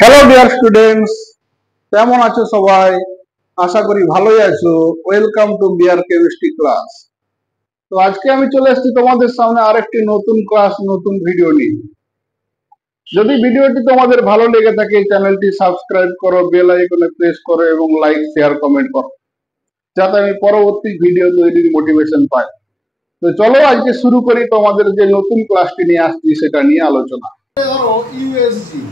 Hello dear students, কেমন আছো সবাই? আশা করি ভালোই আছো। Welcome to BR chemistry class. তো আজকে আমি চলে এসেছি তোমাদের সামনে আরেকটি নতুন ক্লাস, নতুন ভিডিও নিয়ে। যদি ভিডিওটি তোমাদের ভালো লেগে থাকে চ্যানেলটি সাবস্ক্রাইব করো, বেল আইকনে প্রেস করো এবং লাইক শেয়ার কমেন্ট করো, যাতে আমি পরবর্তী ভিডিও তৈরির মোটিভেশন পাই। তো চলো আজকে শুরু করি তোমাদের যে নতুন ক্লাসটি নিয়ে আসছি সেটা নিয়ে আলোচনা। ধরো ইউএসজি,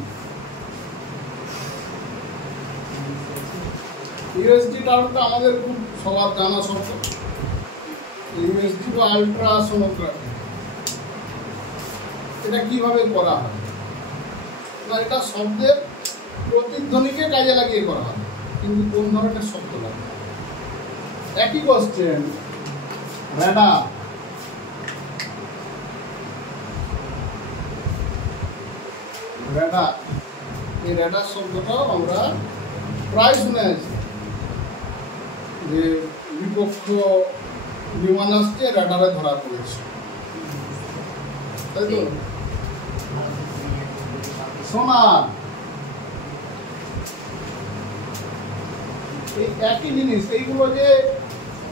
ইউএসজি টার্মটা আমাদের খুব সবার জানা শব্দ। ইউএসজি বা আল্ট্রাসোনোগ্রাফি, এটা কিভাবে করা হয় না, এটা শব্দের প্রতিধ্বনিকে কাজে লাগিয়ে করা হয়, কিন্তু কোন ধরনের শব্দ লাগে? একই কোশ্চেন। রেডার, রেডার, এই রেডার শব্দটাও আমরা প্রায় শুনে আছি যে বিপক্ষ বিমান আসছে, রেডারে ধরা পড়েছে, তাই তো? সোনার, এই একই জিনিস। এইগুলো যে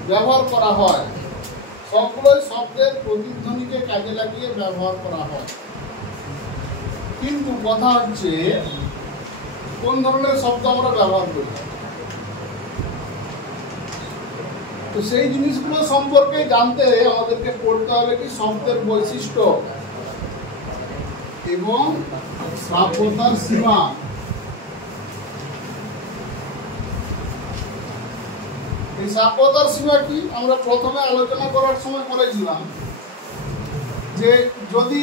ব্যবহার করা হয় সবগুলোই শব্দের প্রতিধ্বনিকে কাজে লাগিয়ে ব্যবহার করা হয়, কিন্তু কথা হচ্ছে কোন ধরনের শব্দ আমরা ব্যবহার করি। তো সেই জিনিসগুলো সম্পর্কে জানতে আমাদেরকে পড়তে হবে কি শব্দের বৈশিষ্ট্য এবং শ্রাব্যতার সীমা। এই শ্রাব্যতার সীমা কি আমরা প্রথমে আলোচনা করার সময় করেছিলাম যে যদি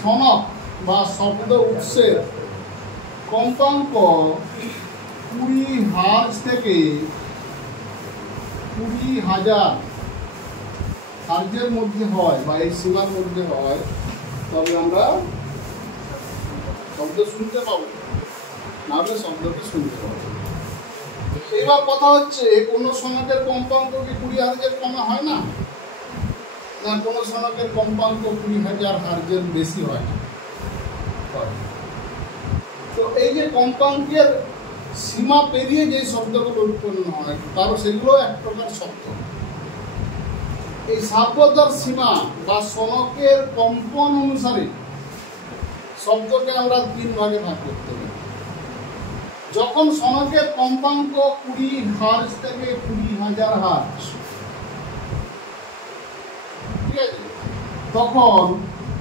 সনক বা শব্দ উৎসের কম্পাঙ্ক 20 হার্জ থেকে 20,000 হার্জের মধ্যে হয় বা এই সীমার মধ্যে হয়, তবে আমরা শব্দ শুনতে পাবো, নাহলে শব্দকে শুনতে পাবো। এবার কথা হচ্ছে কোনো সনকের কম্পাঙ্ক কি 20 হার্জের কমে হয় না, না কোনো সনকের কম্পাঙ্ক 20,000 হার্জের বেশি হয় না। তো এই যে কম্পাঙ্কের সীমা পেরিয়ে যে শব্দগুলো উৎপন্ন হয় তারও সেগুলো এক প্রকার শব্দ। এই শ্রাব্যতার সীমা বা সনকের কম্পন অনুসারে শব্দকে আমরা 3 ভাগে ভাগ করতে পারি। যখন সনকের কম্পাঙ্ক 20 হার্জ থেকে 20,000 হার্জ, ঠিক আছে, তখন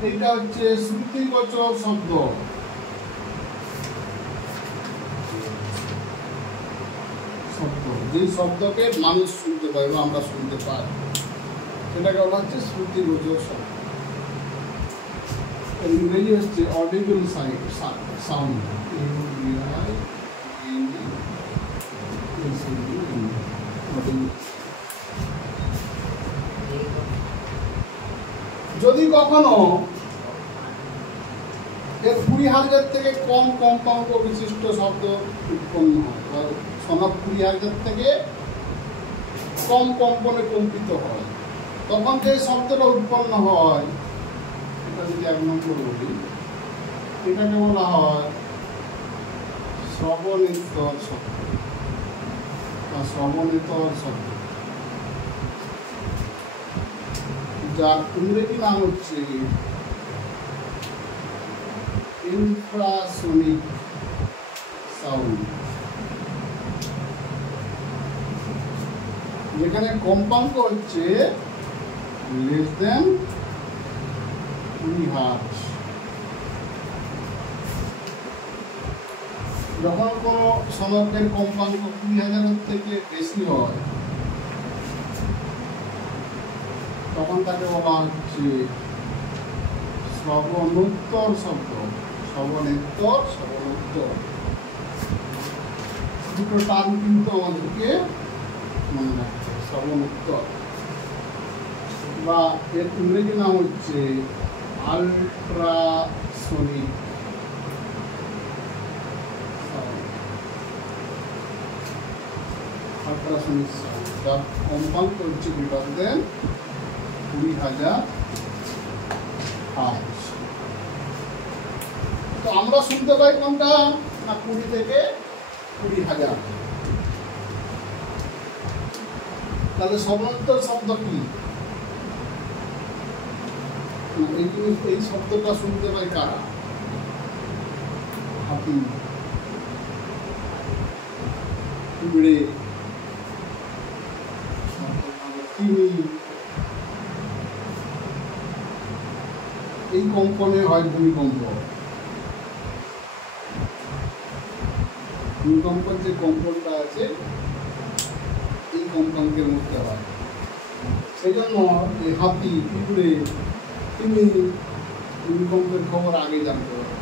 এটা হচ্ছে শ্রুতিগোচর শব্দ। যে শব্দকে মানুষ শুনতে পায় বা আমরা শুনতে পাই সেটাকে বলা হচ্ছে শ্রুতিগোচর শব্দ। ইংরেজি হচ্ছে অডিবল সাউন্ড। যদি কখনো এর 20 হার্জের থেকে কম কম্পাঙ্ক বিশিষ্ট শব্দ উৎপন্ন হয়, সনক 20 হার্জের থেকে কম কম্পনে কম্পিত হয়, তখন যে শব্দটা উৎপন্ন হয় এটা যদি 1 নম্বর বলি, এটাকে বলা হয় শ্রবণেতর শব্দ বা শ্রবণেতর শব্দ, যার ইংরেজি নাম হচ্ছে ইনফ্রাসোনিক সাউন্ড, যেখানে কম্পাঙ্ক হচ্ছে লেস দেন 20 হার্জ। যখন কোনো সনকের কম্পাঙ্ক 20,000 থেকে বেশি হয় তখন তাকে বলা হচ্ছে শ্রবণোত্তর শব্দ। শ্রবণোত্তর, শ্রবণোত্তর দুটো টার্ম কিন্তু আমাদেরকে মনে রাখতে হবে। শ্রবণোত্তর বা এর ইংরেজি নাম হচ্ছে আল্ট্রাসোনিক সাউন্ড। আল্ট্রাসোনিক সাউন্ড যার কম্পাঙ্ক হচ্ছে গ্রেটার দেন 20,000 হার্জ। তো আমরা শুনতে পাই কোনটা না 20 থেকে 20,000। তাহলে সমান্তর শব্দ কি? এই শব্দটা শুনতে পাই কারা? হাতি, কুড়ে, তিমি। এই কম্পনে হয় ভূমিকম্প। ভূমিকম্পের যে কম্পনটা আছে এই কম্পাঙ্কের মধ্যে হয়। সেই জন্য এই হাতি, পিঁপড়ে, তিমি ভূমিকম্পের খবর আগে জানতে পারে।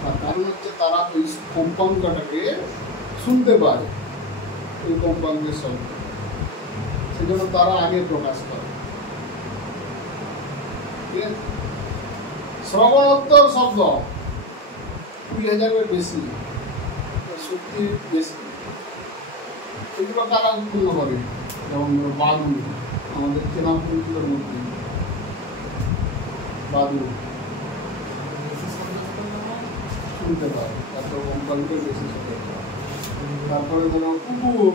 তার কারণ হচ্ছে তারা ওই কম্পাঙ্কটাকে শুনতে পায়, ওই কম্পাঙ্কের শব্দ। সেই জন্য তারা আগে প্রকাশ করে। শ্রবণোত্তর শব্দ 20,000-এর বেশি, শক্তি বেশি। এগুলো কারা উৎপন্ন করে? যেমন বাদু, আমাদের চেনা পরিচিতের মধ্যে বাদু শুনতে পায়, তারপর কম্পাঙ্কের বেশি শুনতে পায়। তারপরে ধরো কুকুর,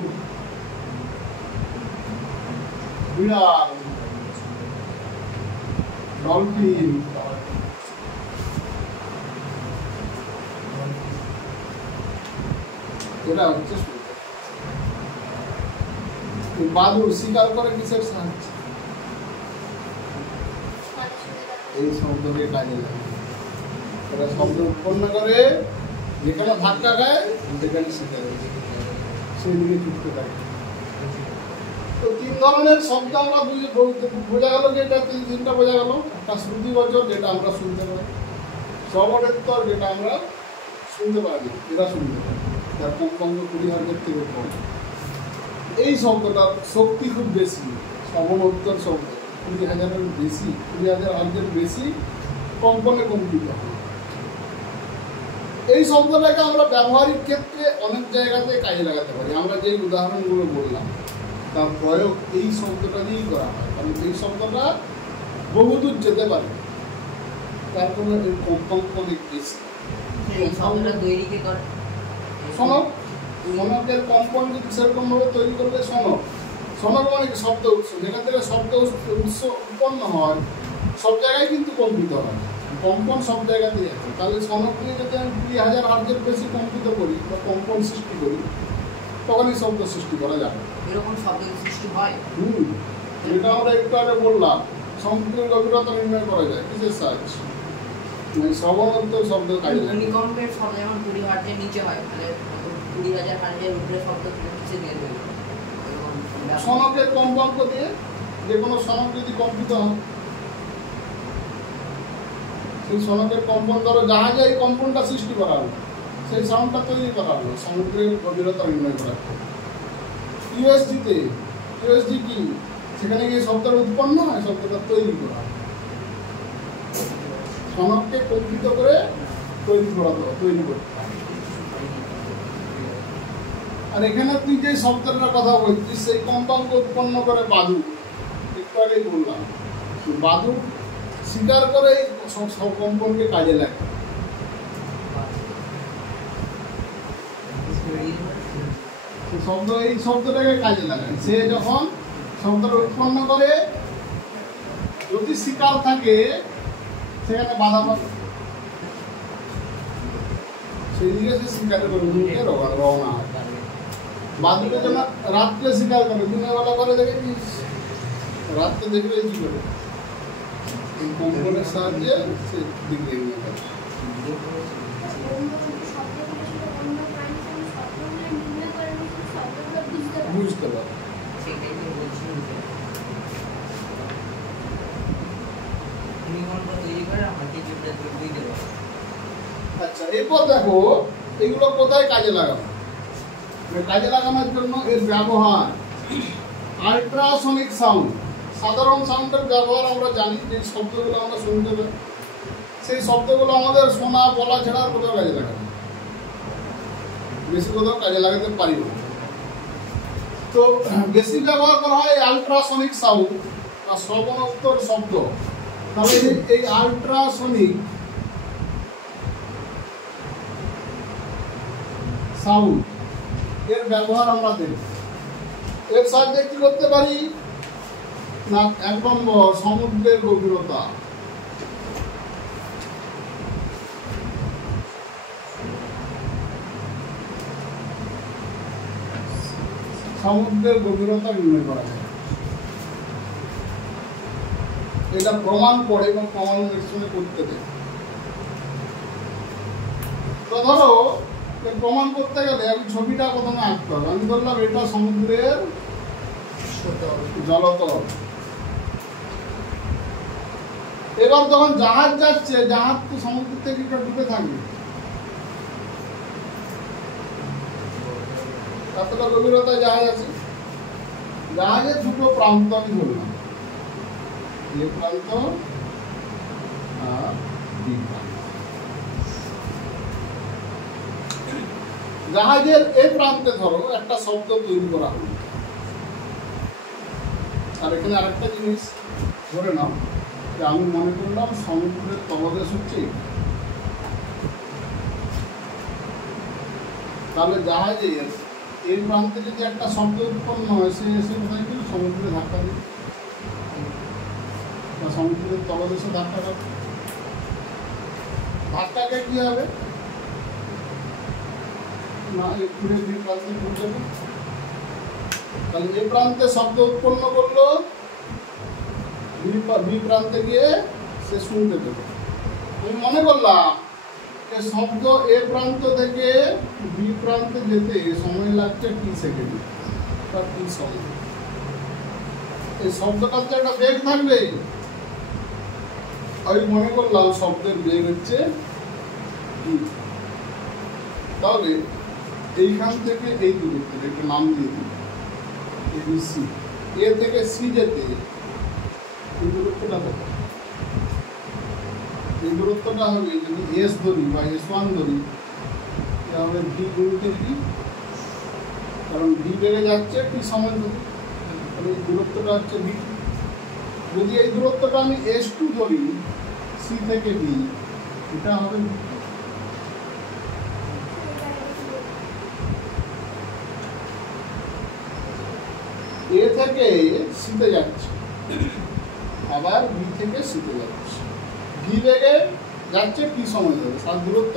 বিড়াল, ডলফিন, এরা হচ্ছে বাদুড় শিকার করে কিসের সাহায্যে? এই শব্দকে কাজে লাগে। এরা শব্দ উৎপন্ন করে, যেখানে ধাক্কা খায় সেখানে শিকার সেই দিকে ছুটতে থাকে। তো 3 ধরনের শব্দ আমরা বোঝা গেল যে এটা 3টা বোঝা গেল। একটা শ্রুতিবচন, যেটা আমরা শুনতে পাই, শ্রবণোত্তর, যেটা আমরা শুনতে পারি, এরা শুনতে পাই, যার কম্পাঙ্ক 20,000 থেকে কম। এই শব্দটার শক্তি খুব বেশি, শ্রবণোত্তর শব্দ 20,000-এর বেশি, 20,000 বেশি কম্পনে কম্পিত হয়। এই শব্দটাকে আমরা ব্যবহারিক ক্ষেত্রে অনেক জায়গাতে কাজে লাগাতে পারি। আমরা যে উদাহরণগুলো বললাম তার প্রয়োগ এই শব্দটা দিয়েই করা হয়, কারণ এই শব্দটা বহুদূর যেতে পারে, তার জন্য এর কম্পাঙ্ক অনেক বেশি। সনক, সনকের কম্পন যদি সেরকমভাবে তৈরি করলে সনক, সনক মানে শব্দ উৎস, যেখান থেকে শব্দ উৎস উৎপন্ন হয় সব জায়গায় কিন্তু কম্পিত হয়, কম্পন সব জায়গাতেই আছে। তাহলে সনক নিয়ে যদি আমি 20,000 হার্জের বেশি কম্পিত করি বা কম্পন সৃষ্টি করি, তখনই শব্দ সৃষ্টি করা যাবে। এরকম শব্দ সৃষ্টি হয়। যেটা আমরা একটু আগে বললাম, সমুদ্রের গভীরতা নির্ণয় করা যায় কিসের সাহায্যে? শ্রবণোত্তর শব্দ কাজে লাগে। ভূমিকম্পের শব্দ যেমন 20 হার্জের নিচে হয়, তাহলে 20,000 হার্জের উপরে শব্দ নিচে দিয়ে দেবে। সনকের কম্পাঙ্ক দিয়ে যে কোনো সনক যদি কম্পিত হয়, সেই সনকের কম্পন, ধরো জাহাজে এই কম্পনটা সৃষ্টি করা হলো, সেই সাউন্ডটা তৈরি করা হলো সমুদ্রের গভীরতা নির্ণয় করার জন্য। ইউএসজি কি? সেখানে গিয়ে শব্দটা উৎপন্ন হয়, শব্দটা তৈরি করা হয়, সনককে কম্পিত করে তৈরি করতে হয়। আর এখানে তুই যে শব্দটার কথা বলছিস, সেই কম্পাঙ্ক উৎপন্ন করে বাদু, একটু আগেই বললাম, বাদু শিকার করে সব কম্পনকে কাজে লাগে। শব্দ, এই শব্দটাকে কাজে লাগায়। সে যখন শব্দটা উৎপন্ন করে, যদি শিকার থাকে সেখানে বাধা পাবে, সেই দিকে সে শিকারের অভিমুখে রওনা হয়। বাদুকে যেন রাত্রে শিকার করে, দিনের বেলা করে দেখেছিস, রাত্রে দেখবে কি করে এই কম্পনের সাহায্যে সে দিকে এগিয়ে যায়। বুঝতে পারে। আচ্ছা, এরপর দেখো এগুলো কোথায় কাজে লাগানো। কাজে লাগানোর জন্য এর ব্যবহার, আল্ট্রাসনিক সাউন্ড, সাধারণ সাউন্ডের ব্যবহার আমরা জানি, যে শব্দগুলো আমরা শুনতে পাই, সেই শব্দগুলো আমাদের শোনা বলা ছাড়া আর কোথাও কাজে লাগানো, বেশি কোথাও কাজে লাগাতে পারি না। তো বেশি ব্যবহার করা হয় আল্ট্রাসনিক সাউন্ড বা শ্রবণোত্তর শব্দ। তাহলে এই আল্ট্রাসনিক সাউন্ড, এর ব্যবহার আমরা দেখব। এর সাহায্যে কি করতে পারি না, 1 নম্বর সমুদ্রের গভীরতা। সমুদ্রের গভীরতা নির্ণয় করা যায়, এটা প্রমাণ করে এবং প্রমাণ নিশ্চয় করতে দেয়। তো ধরো প্রমাণ করতে গেলে আমি ছবিটা প্রথমে আঁকতে হবে। আমি বললাম এটা সমুদ্রের জলতল। এবার যখন জাহাজ যাচ্ছে, জাহাজ তো সমুদ্র থেকে একটু ডুবে থাকবে, কতটা গভীরতায় জাহাজ আছে। জাহাজের দুটো প্রান্ত আমি ধরলাম, এ প্রান্ত আর বি প্রান্ত। জাহাজের এই প্রান্তে ধরো একটা শব্দ তৈরি করা হলো। আর এখানে আরেকটা জিনিস ধরে নাও যে আমি মনে করলাম সমুদ্রের তলদেশ হচ্ছে, তাহলে জাহাজের এই প্রান্তে যদি একটা শব্দ উৎপন্ন হয়, সে এসে কোথায় কিন্তু সমুদ্রে ধাক্কা দিবে বা সমুদ্রের তলদেশে ধাক্কা খাবে। ধাক্কাকে কি হবে না, ঘুরে দুই প্রান্তে ঘুরে যাবে। তাহলে এই প্রান্তে শব্দ উৎপন্ন করলো, বি প্রান্তে গিয়ে সে শুনতে দেবে। আমি মনে করলাম যে শব্দ এ প্রান্ত থেকে বি প্রান্তে যেতে সময় লাগছে টি সেকেন্ড বা টি সময়। এই শব্দটার তো একটা বেগ থাকবে। আমি মনে করলাম শব্দের বেগ হচ্ছে টি। তাহলে এইখান থেকে এই দূরত্ব একটা নাম দিয়ে দিই এবিসি, এ থেকে সি যেতে এই দূরত্বটা কত? এই দূরত্বটা হবে যদি এস ধরি বা S1 ধরি, তাহলে ভি গুণিত ভি, কারণ ভি বেড়ে যাচ্ছে টি সময় ধরি, তাহলে এই দূরত্বটা হচ্ছে ভি। যদি এই দূরত্বটা আমি S2 ধরি সি থেকে বি, এটা হবে এ থেকে সিতে যাচ্ছে, আবার বি থেকে সিতে যাচ্ছে, ভি বেগে যাচ্ছে টি সময় ধরে, তার দূরত্ব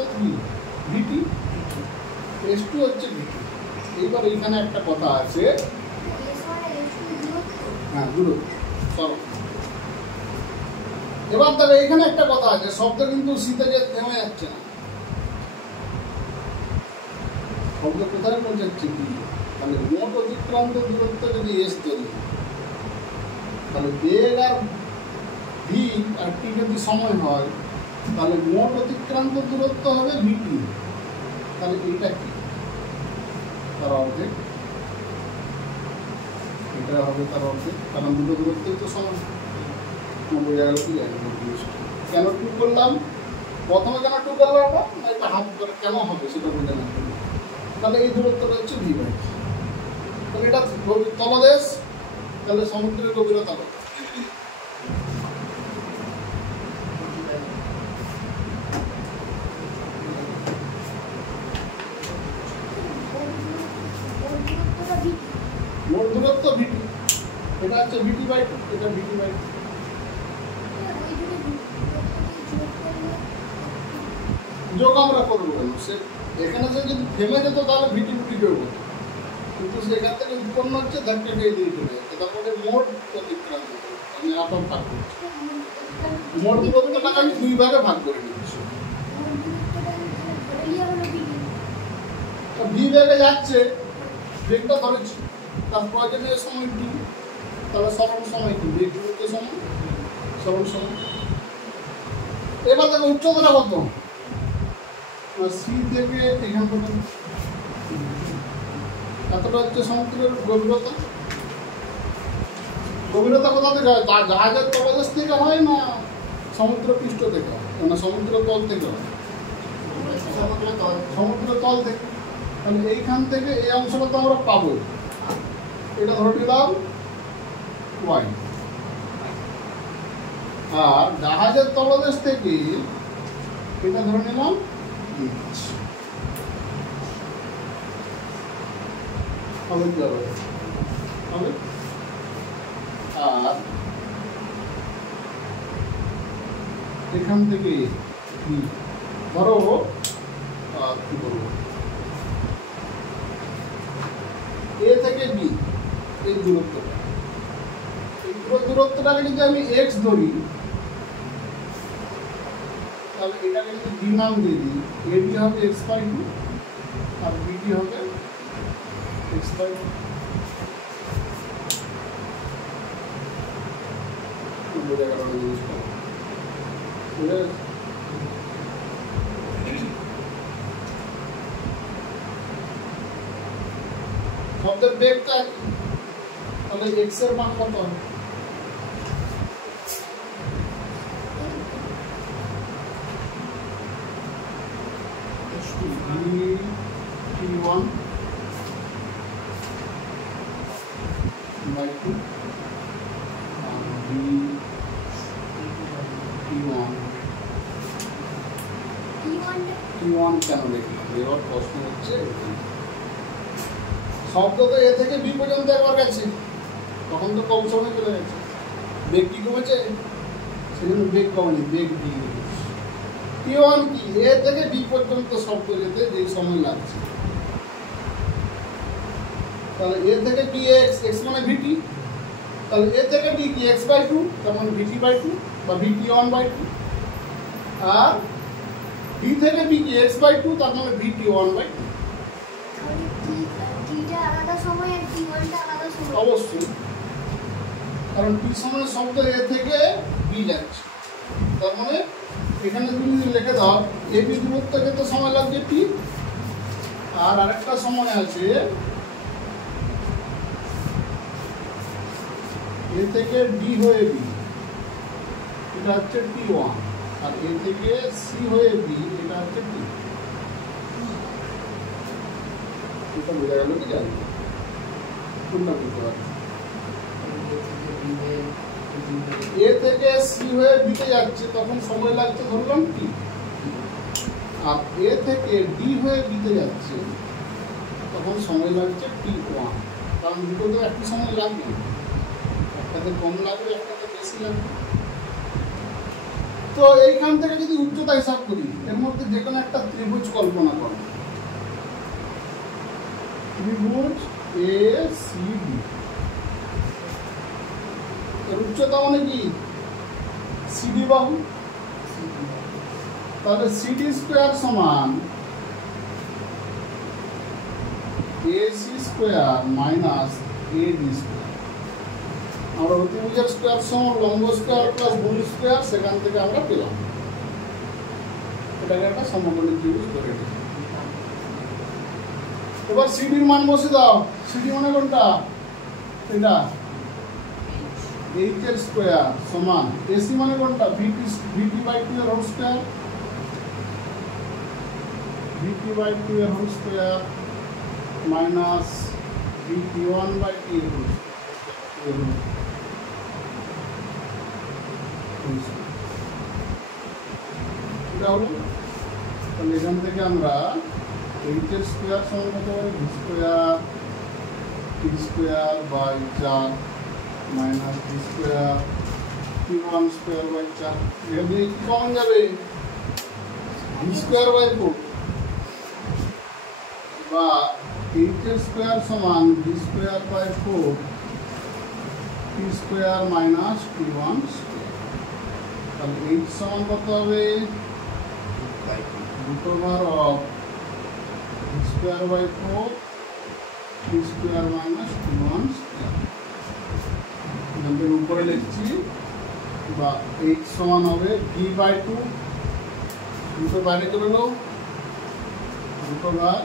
ভিটি, S2 হচ্ছে ভিটি। এইবার এইখানে একটা কথা আছে, হ্যাঁ দূরত্ব। চলো এবার তবে এখানে একটা কথা আছে, শব্দ কিন্তু সিতে যে থেমে যাচ্ছে না, শব্দ কোথায় পৌঁছাচ্ছে কি। তাহলে মোট অতিক্রান্ত দূরত্ব যদি এস ধরি, তাহলে বেগ আর ভি আর টি যদি সময় হয়, তাহলে মোট অতিক্রান্ত দূরত্ব হবে ভিটি। তাহলে এইটা কি, তার অর্ধেক, এটা হবে তার অর্ধেক, কারণ দুটো দূরত্বই তো সমান। বোঝা গেল কি কেন টু করলাম, প্রথমে কেন টু করলাম না, এটা হাফ করে কেন হবে সেটা বোঝা না। তাহলে এই দূরত্বটা হচ্ছে ভি বাই। তাহলে এটা তলদেশ, তাহলে সমুদ্রের গভীরতা কত? মোট দূরত্ব ভিটি, এটা হচ্ছে ভিটি বাই টু, এটা ভিটি বাই টু। যোগ আমরা করবো কেন, সে এখানে সে যদি থেমে যেত তাহলে ভিটি ভিটি যোগ হতো, কিন্তু সেখান থেকে উৎপন্ন হচ্ছে ধাক্কাকে দিয়ে চলে যাচ্ছে। তারপরে মোট অতিক্রান্ত আমি আটক ভাগ করছি, মোট দূরত্বটাকে আমি দুই ভাগে ভাগ করে নিচ্ছি। ভি বেগে যাচ্ছে, বেগটা ধরেছি, তার প্রয়োজনীয় সময় টি, তাহলে সরল সময় কি, বেগ দূরত্ব সময় সরল সময়। এবার দেখো উচ্চতাটা কত, সি থেকে এখান পর্যন্ত এতটা হচ্ছে সমুদ্রের গভীরতা। গভীরতা কোথা থেকে হয়, জাহাজের তলদেশ থেকে হয় না সমুদ্র পৃষ্ঠ থেকে হয়, না সমুদ্র তল থেকে হয়, সমুদ্র তল থেকে। তাহলে এইখান থেকে এই অংশটা তো আমরা পাবো, এটা ধরে নিলাম ওয়াই, আর জাহাজের তলদেশ থেকে এটা ধরে নিলাম এইচ। হবে কি হবে হবে আর এখান থেকে কি ধরো কি বলবো এ থেকে বি এই দূরত্বটা, এই দূরত্বটাকে যদি আমি এক্স ধরি তাহলে এটাকে যদি বি নাম দিয়ে দিই, এডি হবে এক্স বাই টু আর বিডি হবে এক্স বাই টু। বোঝা গেল না জিনিসটা? বুঝা গেছে? শব্দের বেগটা তাহলে এক্স এর মান কত হবে? T1 by 2 T1 কেন লিখলাম? এবার প্রশ্ন হচ্ছে শব্দ তো এ থেকে বি পর্যন্ত একবার গেছে, তখন তো কম সময় চলে গেছে, বেগ কি কমেছে? সেজন্য বেগ কমেনি, বেগ বি। T1 কি? এ থেকে বি পর্যন্ত শব্দ যেতে যে সময় লাগছে, তাহলে এ থেকে বি এক্স, এক্স মানে ভিটি, তাহলে এ থেকে বি কি এক্স বাই টু, তার মানে ভিটি বাই টু বা VT1 বাই টু, আর বি থেকে বি কি এক্স বাই টু, তার মানে VT1 বাই টু। অবশ্যই, কারণ টি সময় শব্দ এ থেকে বি যাচ্ছে, তার মানে এখানে তুমি লিখে দাও এ বি দূরত্বকে তো সময় লাগছে টি, আর আরেকটা সময় আছে এ থেকে ডি হয়ে বি, এটা হচ্ছে T1, আর এ থেকে সি হয়ে বি, এটা হচ্ছে টি। এটা বোঝা গেল কি? জানি কোনটা বুঝতে পারছি? এ থেকে সি হয়ে বিতে যাচ্ছে, তখন সময় লাগছে ধরলাম টি, আর এ থেকে ডি হয়ে বিতে যাচ্ছে, তখন সময় লাগছে T1, কারণ দুটো তো একই সময় লাগবে, একটাতে কম লাগবে একটাতে বেশি লাগবে। তো এইখান থেকে যদি উচ্চতা হিসাব করি, এর মধ্যে যে কোনো একটা ত্রিভুজ কল্পনা করো, ত্রিভুজ এ সি ডি, এর উচ্চতা মানে কি? সিডি বাহু, তাহলে সিডি স্কোয়ার সমান এসি স্কোয়ার মাইনাস এডি স্কোয়ার। আমরা অতিভুজের স্কোয়ার সমান লম্ব স্কোয়ার প্লাস ভূমি স্কোয়ার, সেখান থেকে আমরা পেলাম, এটাকে একটা সমকোণী ত্রিভুজ করে দিই। এবার সিডির মান বসে দাও, সিডি মানে কোনটা? এটা এইচ এর স্কোয়ার সমান এসি মানে কোনটা? ভিটি বাই টু এর whole square, VT by two এর whole square minus VT1 by T এর হোল স্কোয়ার। এটা হলো, তাহলে এখান থেকে আমরা এইচ এর স্কোয়ার সমান কত পারি? V square T square by 4 minus V square T1 square by 4। এখান থেকে কি কমন যাবে? ভি স্কোয়ার বাই 4 বা এইচ এর স্কোয়ার সমান V square by 4 T square minus T1 square. তাহলে এইচ সমান কত হবে? দুটো ভার of V square by 4 T square minus T1 square. উপরে লিখছি, বা এইচ সমান হবে ভি বাই 2, দুটো বাইরে চলে গেল, দুটো ভাগ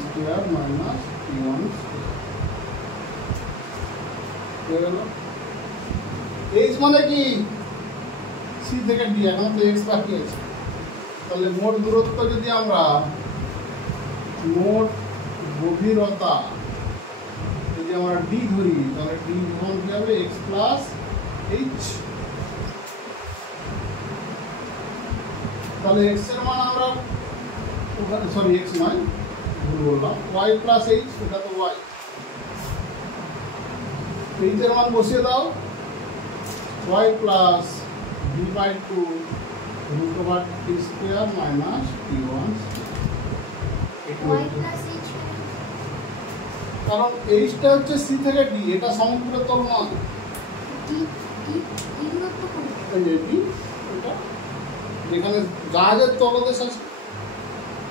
square minus T1 square. H মানে কি? সি থেকে ডি, এখন তো এক্স বাকি আছে, তাহলে মোট দূরত্ব যদি আমরা মোট গভীরতা যদি আমরা ডি ধরি, তাহলে ডি সমান কি হবে? X plus H. তাহলে x এর মান আমরা ওখানে সরি x নয় ভুল বললাম y প্লাস h এটা তো y h এর মান বসিয়ে দাও y plus b by 2 root over t square minus t1 y plus h কারণ এইচটা হচ্ছে সি থেকে ডি এটা সমগ্রের তল নয় d d d দূরত্ব কোনটা? এই যে ডি এটা যেখানে জাহাজের তলদেশ আছে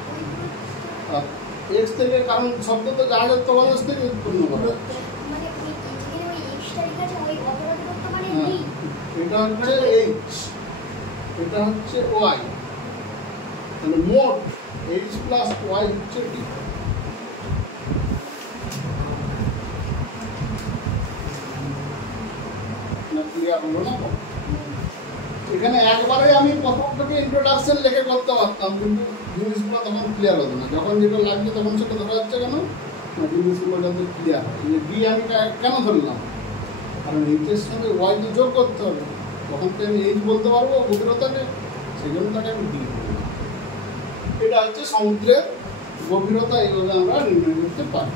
ওই দূরত্ব আর এক্স থেকে কারণ শব্দ তো জাহাজের তলদেশ থেকে উৎপন্ন করা মানে ওই যেখানে ওই x টা লেখা আছে ওই অপর দূরত্ব মানে হ্যাঁ, d এটা হচ্ছে এইচ এটা হচ্ছে ওয়াই তাহলে মোট এইচ প্লাস ওয়াই হচ্ছে ডি না ক্লিয়ার হলো না এখানে একবারে আমি প্রথমটাকে ইন্ট্রোডাকশন লিখে করতে পারতাম কিন্তু জিনিসগুলো তখন ক্লিয়ার হতো না যখন যেটা লাগবে তখন সেটা ধরা যাচ্ছে কেন না জিনিসগুলো যাতে ক্লিয়ার হয় এই ডি আমি কেন ধরলাম কারণ এইচের সঙ্গে ওয়াই তো যোগ করতে হবে তখন তো আমি এইচ বলতে পারবো গভীরতাকে সেই জন্য তাকে আমি ডি বললাম এটা হচ্ছে সমুদ্রের গভীরতা এইভাবে আমরা নির্ণয় করতে পারি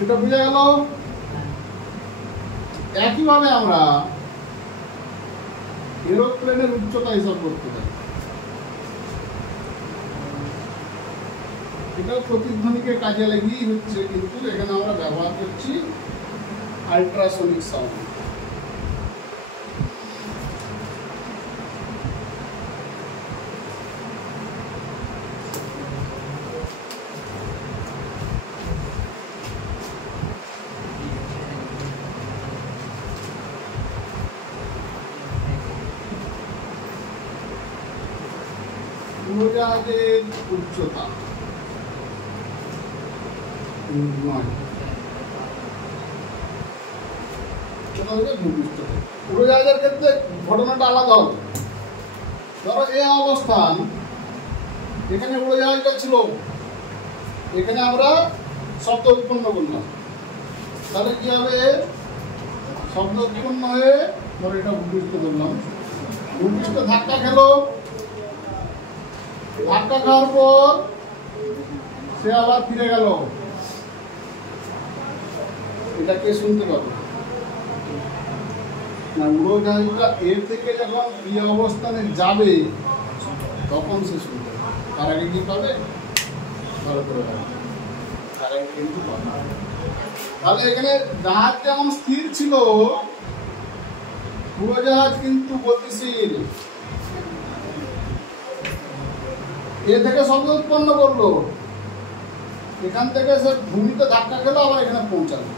এটা বুঝা গেল একইভাবে আমরা এরোপ্লেনের উচ্চতা হিসাব করতে পারি এটাও প্রতিধ্বনিকে কাজে লাগিয়েই হচ্ছে কিন্তু এখানে আমরা ব্যবহার করছি আল্ট্রাসনিক সাউন্ড উড়োজাহাজের উচ্চতা নয় উড়োজাহাজের ক্ষেত্রে ঘটনাটা আলাদা হবে ধরো এই অবস্থান এখানে উড়োজাহাজটা ছিল এখানে আমরা শব্দ উৎপন্ন করলাম তাহলে কি হবে শব্দ উৎপন্ন হয়ে ধরো এটা ভূপৃষ্ঠ ধরলাম ভূপৃষ্ঠ ধাক্কা খেলো ধাক্কা খাওয়ার পর সে আবার ফিরে গেল এটা কে শুনতে পাবে না উড়োজাহাজটা এর থেকে যখন বি অবস্থানে যাবে তখন সে শুনতে পাবে তার আগে কি পাবে ভালো করে তার আগে কিন্তু পাবে তাহলে এখানে জাহাজ যেমন স্থির ছিল উড়োজাহাজ কিন্তু গতিশীল এ থেকে শব্দ উৎপন্ন করলো এখান থেকে সে ভূমিতে ধাক্কা খেলো আবার এখানে পৌঁছালো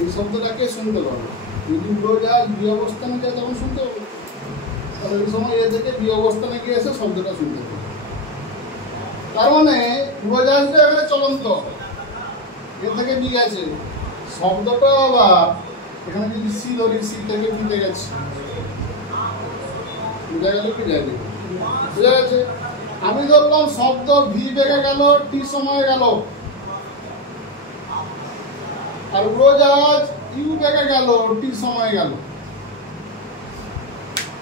এই শব্দটাকে শুনতে পারবো যদি উড়োজাহাজ বি অবস্থানে যায় তখন শুনতে পাবো তাহলে এই সময় এ থেকে বি অবস্থানে গিয়ে এসে শব্দটা শুনতে পাবো তার মানে উড়োজাহাজটা এখানে চলন্ত এ থেকে বি গেছে শব্দটা আবার এখানে যদি সি ধরি সি থেকে বিতে গেছে বুঝা গেল কি যায়নি বুঝা গেছে আমি ধরলাম শব্দ ভি বেগে গেল টি সময়ে গেল আর উড়োজাহাজ ইউ বেগে গেল টি সময়ে গেল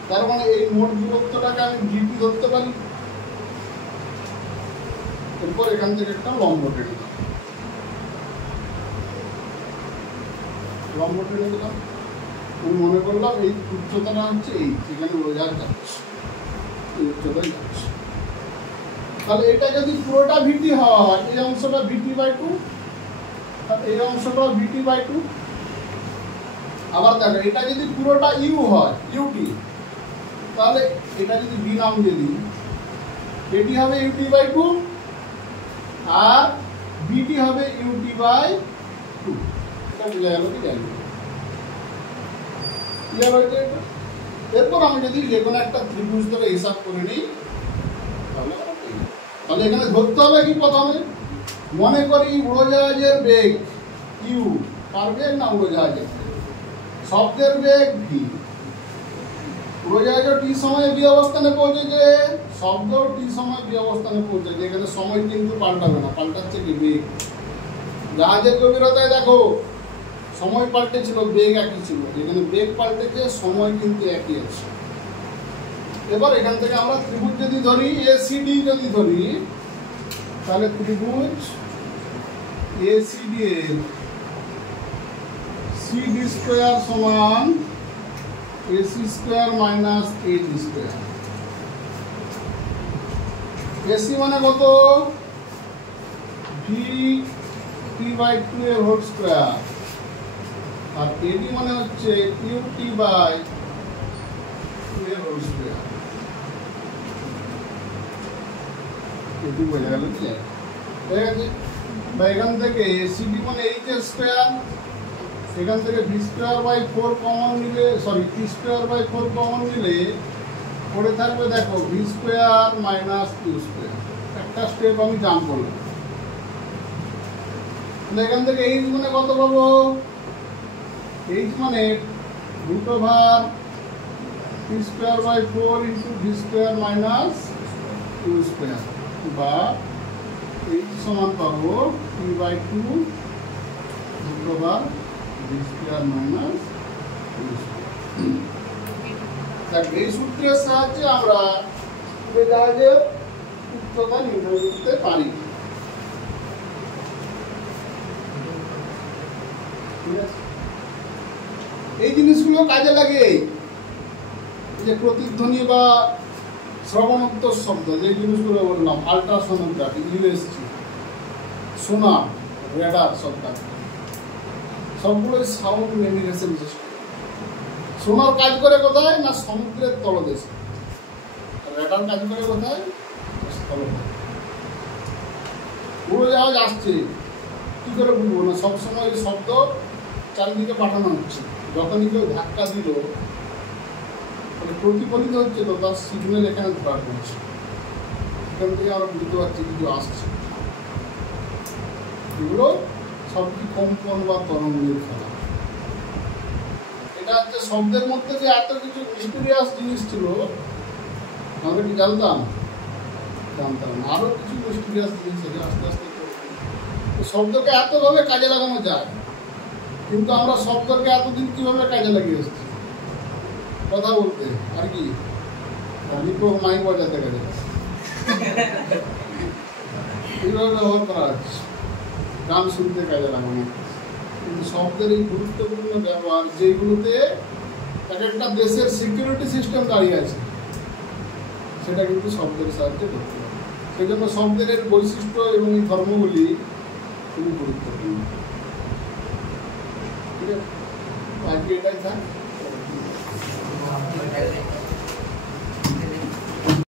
তার মানে এই মোট দূরত্বটাকে আমি ভিপি ধরতে পারি এরপর এখান থেকে একটা লম্ব টেনে দিলাম লম্ব টেনে দিলাম আমি মনে করলাম এই উচ্চতাটা হচ্ছে এই সেখানে উড়োজাহাজ যাচ্ছে এই উচ্চতায় যাচ্ছে তাহলে এটা যদি পুরোটা ভিটি হয় এই অংশটা ভিটি বাই 2 আর এই অংশটা ভিটি বাই 2 আবার দেখো এটা যদি পুরোটা ইউ হয় ইউটি তাহলে এটা যদি বি নাম দিয়ে দিই এটি হবে ইউটি বাই 2 আর বিটি হবে ইউটি বাই 2 এটা বুঝা গেল কি জানি ক্লিয়ার হয়েছে এটা এরপর আমি যদি যে কোনো একটা ত্রিভুজ ধরে হিসাব করে নিই তাহলে এখানে ধরতে হবে কি প্রথমে মনে করি উড়োজাহাজের বেগ ইউ কার বেগ না উড়োজাহাজের শব্দের বেগ ভি উড়োজাহাজ টি সময়ে বি অবস্থানে পৌঁছেছে শব্দ টি সময় বি অবস্থানে পৌঁছেছে এখানে সময় কিন্তু পাল্টাবে না পাল্টাচ্ছে কি বেগ জাহাজের গভীরতায় দেখো সময় পাল্টেছিল, বেগ একই ছিল। এখানে বেগ পাল্টেছে, সময় কিন্তু একই আছে। এবার এখান থেকে আমরা ত্রিভুজ যদি ধরি, এসিডি যদি ধরি, তাহলে ত্রিভুজ এসিডি এর সিডি স্কোয়ার সমান AC square minus HD square. AC মানে কত? ভি টি বাই 2 এর হোল স্কোয়ার, আর এডি মানে হচ্ছে ইউটি বাই 2 এর হোল স্কোয়ার। এটি বোঝা গেল কি? ঠিক আছে, বা এখান থেকে এসিডি মানে এইচ স্কোয়ার, এখান থেকে ভি স্কোয়ার বাই 4 কমন নিলে, sorry T square by 4 common নিলে পড়ে থাকবে দেখো V square minus Q square. একটা স্টেপ আমি জাম্প করলাম। এখান থেকে এইচ মানে কত পাবো? এইচ মানে root over T square by 4 into V square minus Q square, বা এইচ সমান পাবো T by 2 root over V square minus Q square. এই সূত্রের সাহায্যে আমরা উড়োজাহাজের উচ্চতা নির্ণয় করতে পারি। এই জিনিসগুলো কাজে লাগে। যে প্রতিধ্বনি বা শ্রবণোত্তর শব্দ, যে জিনিসগুলো বললাম, আল্ট্রাসোনোগ্রাফি, ইউএসজি, সোনার, রেডার, সবগুলোই সাউন্ড নেভিগেশন সিস্টেম। সোনার কাজ করে কোথায়? না সমুদ্রের তলদেশে। রেডার কাজ করে কোথায়? স্থলভাগে। উড়োজাহাজ আসছে, কি করে বুঝবো? না সবসময় এই শব্দ চারিদিকে পাঠানো হচ্ছে। যখনই কেউ ধাক্কা দিল, মানে প্রতিফলিত হচ্ছে, তো তার সিগন্যাল এখানে ধরা পড়ছে। এখান থেকে আমরা বুঝতে পারছি কিছু আসছে। এগুলো সব কি কম্পন বা তরঙ্গের খেলা। এটা হচ্ছে শব্দের মধ্যে যে এত কিছু মিস্টেরিয়াস জিনিস ছিল, আমরা কি জানতাম? জানতাম না। আরো কিছু মিস্টেরিয়াস জিনিস আছে, আস্তে আস্তে শব্দকে এতভাবে কাজে লাগানো যায়, কিন্তু আমরা শব্দকে এতদিন কিভাবে কাজে লাগিয়ে এসেছি? কথা বলতে, আর কি আমি তো মাইক বাজাতে কাজে এইভাবে ব্যবহার করা হচ্ছে, গান শুনতে কাজে লাগানো। কিন্তু শব্দের এই গুরুত্বপূর্ণ ব্যবহার, যেগুলোতে এক একটা দেশের সিকিউরিটি সিস্টেম দাঁড়িয়ে আছে, সেটা কিন্তু শব্দের সাহায্যে করতে হবে। সেই জন্য শব্দের এর বৈশিষ্ট্য এবং এই ধর্মগুলি খুবই গুরুত্বপূর্ণ। ঠিক আছে, আজকে এটাই থাক।